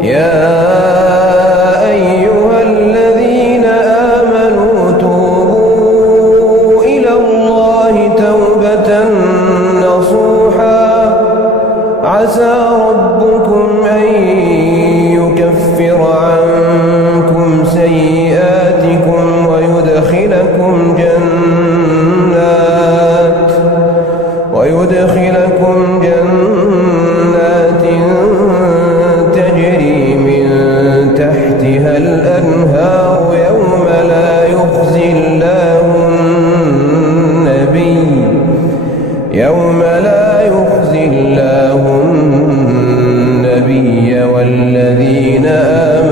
يا أيها الذين آمنوا توبوا إلى الله توبة نصوحا عسى ربكم أن يكفر عنكم سيئاتكم ويدخلكم جنات تجري من تحتها الأنهار يوم لا يخزي الله النبي والذين آمنوا